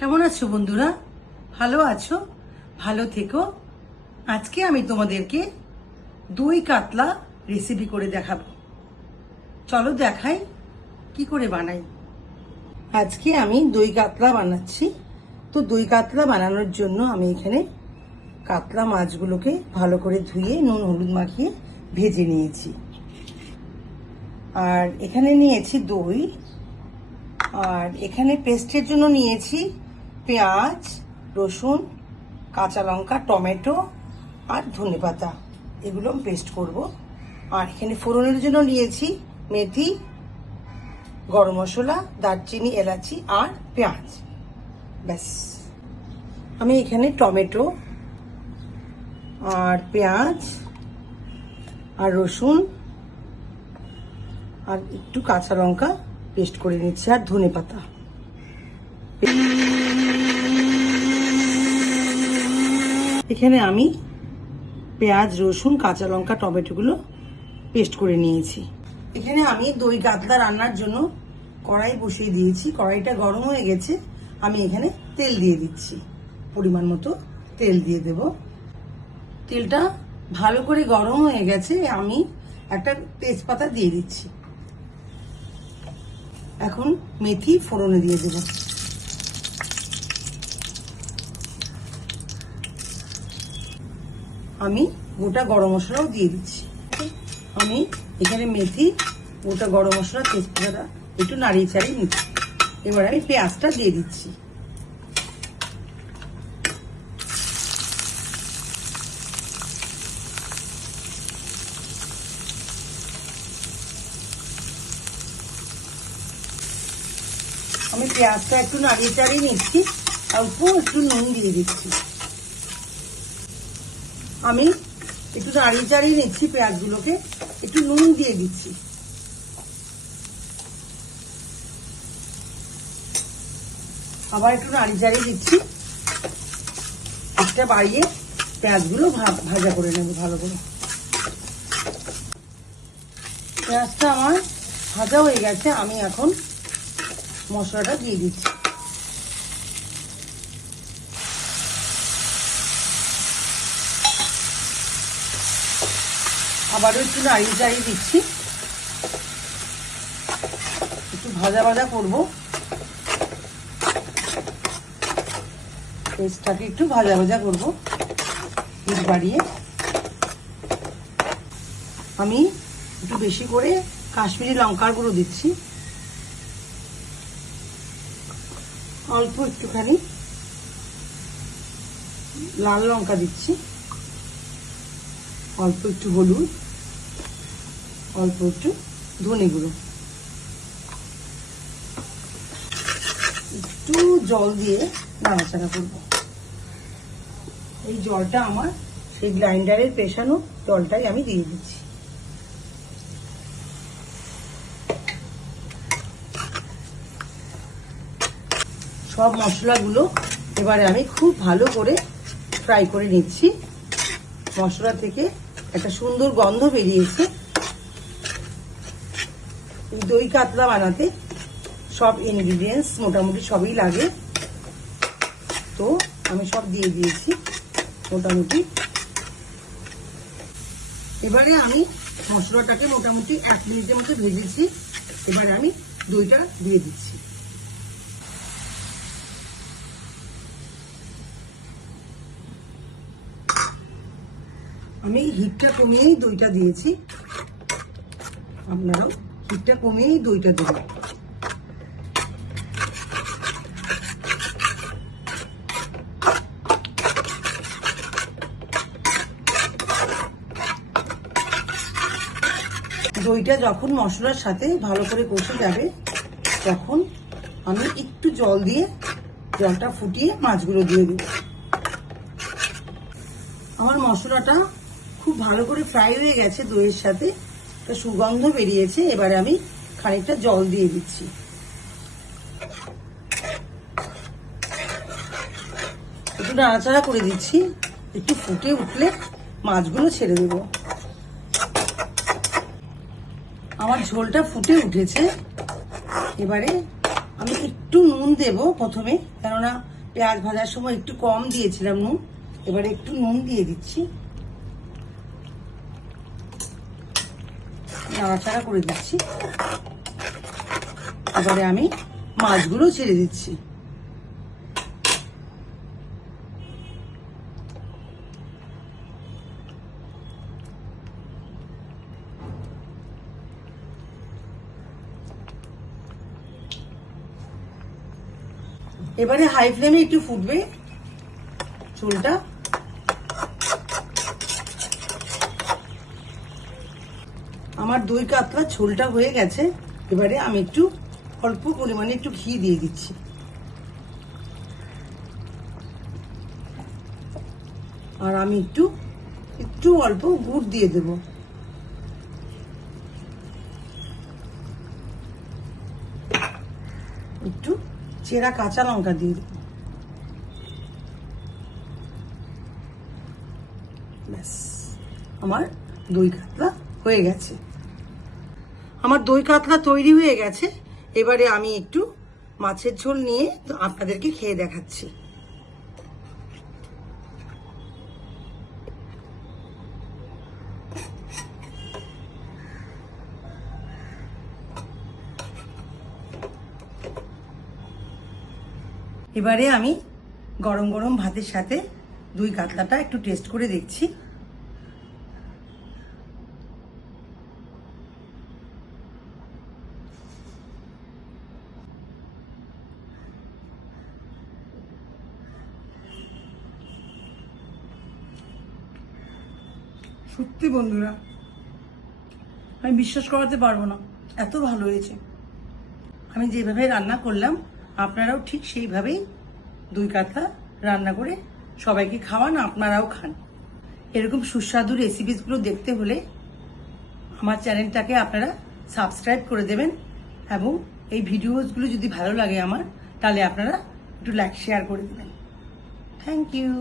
কেমন আছো বন্ধুরা? ভালো আছো? ভালো থেকো। আজকে আমি তোমাদেরকে দই কাতলা রেসিপি করে দেখাবো। চলো দেখাই কি করে বানাই। আজকে আমি দই কাতলা বানাচ্ছি। তো দই কাতলা বানানোর জন্য আমি এখানে কাতলা মাছগুলোকে ভালো করে ধুয়ে নুন হলুদ মাখিয়ে ভেজে নিয়েছি। আর এখানে নিয়েছি দই, আর এখানে পেস্টের জন্য নিয়েছি পেঁয়াজ, রসুন, কাঁচা লঙ্কা, টমেটো আর ধনেপাতা, এগুলো পেস্ট করব। আর এখানে ফোড়নের জন্য নিয়েছি মেথি, গরম মশলা, দারচিনি, এলাচি আর পেঁয়াজ। ব্যাস। আমি এখানে টমেটো আর পেঁয়াজ আর রসুন আর একটু কাঁচা লঙ্কা পেস্ট করে নিচ্ছি আর ধনেপাতা। এখানে আমি পেঁয়াজ, রসুন, কাঁচা লঙ্কা, টমেটোগুলো পেস্ট করে নিয়েছি। এখানে আমি দই কাতলা রান্নার জন্য কড়াই বসিয়ে দিয়েছি। কড়াইটা গরম হয়ে গেছে। আমি এখানে তেল দিয়ে দিচ্ছি, পরিমাণ মতো তেল দিয়ে দেব। তেলটা ভালো করে গরম হয়ে গেছে। আমি একটা তেজপাতা দিয়ে দিচ্ছি। এখন মেথি ফোড়নে দিয়ে দেব। আমি গোটা গরম মশলাও দিয়ে দিচ্ছি। আমি এখানে মেথি, গোটা গরম মশলা, তেজপাতা একটু নাড়িয়ে চাড়িয়ে নিচ্ছি। এবার আমি পেঁয়াজটা দিয়ে দিচ্ছি। আমি পেঁয়াজটা একটু নাড়িয়ে চাড়িয়ে নিচ্ছি। অল্প একটু নুন দিয়ে দিচ্ছি। আমি একটু নাড়িয়ে চাড়িয়ে নিচ্ছি পেঁয়াজগুলোকে, একটু নুন দিয়ে দিচ্ছি। আবার একটু নাড়িয়ে চাড়িয়ে দিচ্ছি। একটা বাড়িয়ে পেঁয়াজগুলো ভাজা করে নেব ভালো করে। পেঁয়াজটা আমার ভাজা হয়ে গেছে। আমি এখন মশলাটা দিয়ে দিচ্ছি। আবারও একটু নাড়িয়ে চাড়িয়ে দিচ্ছি। একটু ভাজা ভাজা করবো। পেস্টটাকে একটু ভাজা ভাজা করবো হিট বাড়িয়ে। আমি একটু বেশি করে কাশ্মীরি লঙ্কার গুঁড়ো দিচ্ছি। অল্প একটুখানি লাল লঙ্কা দিচ্ছি। অল্প একটু হলুদ, অল্প একটু ধনে গুঁড়ো, একটু জল দিয়ে নাড়াচাড়া করবো। এই জলটা আমার সেই গ্রাইন্ডারের পেশানো জলটাই আমি দিয়ে দিচ্ছি। সব মশলাগুলো এবারে আমি খুব ভালো করে ফ্রাই করে নিচ্ছি। মশলা থেকে একটা সুন্দর গন্ধ বেরিয়েছে। এই দই কাতলা বানাতে সব ইনগ্রিডিয়েন্টস মোটামুটি সবই লাগে। তো আমি সব দিয়ে দিয়েছি মোটামুটি। এবারে আমি মশলাটাকে মোটামুটি 1 মিনিটের মতো ভেজেছি। এবারে আমি দইটা দিয়ে দিচ্ছি। আমি হিটটা কমিয়েই দইটা দিয়েছি। আপনারাও হিটটা কমিয়েই দইটা দেবেন। দইটা যখন মশলার সাথে ভালো করে কষে যাবে, তখন আমি একটু জল দিয়ে জলটা ফুটিয়ে মাছগুলো দিয়ে দেব। আমার মশলাটা খুব ভালো করে ফ্রাই হয়ে গেছে দইয়ের সাথে, একটা সুগন্ধ বেরিয়েছে। এবারে আমি খানিকটা জল দিয়ে দিচ্ছি। একটু নাড়াচাড়া করে দিচ্ছি। একটু ফুটে উঠলে মাছগুলো ছেড়ে দেব। আমার ঝোলটা ফুটে উঠেছে। এবারে আমি একটু নুন দেব প্রথমে, কেননা পেঁয়াজ ভাজার সময় একটু কম দিয়েছিলাম নুন। এবারে একটু নুন দিয়ে দিচ্ছি, নাড়াচাড়া করে দিচ্ছি। এবারে আমি মাছগুলো ছেড়ে দিচ্ছি। এবারে হাই ফ্লেমে একটু ফুটবে ঝোলটা। আমার দই কাতলা ঝোলটা হয়ে গেছে। এবারে আমি একটু অল্প পরিমাণে একটু ঘি দিয়ে দিচ্ছি। আর আমি একটু অল্প গুড় দিয়ে দেব। একটু চেরা কাঁচা লঙ্কা দিয়ে দেব। ব্যাস, আমার দই কাতলা হয়ে গেছে। আমার দই কাতলা তৈরি হয়ে গেছে। এবারে আমি একটু মাছের ঝোল নিয়ে আপনাদেরকে খেয়ে দেখাচ্ছি। এবারে আমি গরম গরম ভাতের সাথে দই কাতলাটা একটু টেস্ট করে দেখছি। সত্যি বন্ধুরা, আমি বিশ্বাস করাতে পারবো না, এত ভালো হয়েছে। আমি যেভাবে রান্না করলাম আপনারাও ঠিক সেইভাবেই দই কাতলা রান্না করে সবাইকে খাওয়ান, আপনারাও খান। এরকম সুস্বাদু রেসিপিসগুলো দেখতে হলে আমার চ্যানেলটাকে আপনারা সাবস্ক্রাইব করে দেবেন, এবং এই ভিডিওসগুলো যদি ভালো লাগে আমার, তাহলে আপনারা একটু লাইক শেয়ার করে দেবেন। Thank you.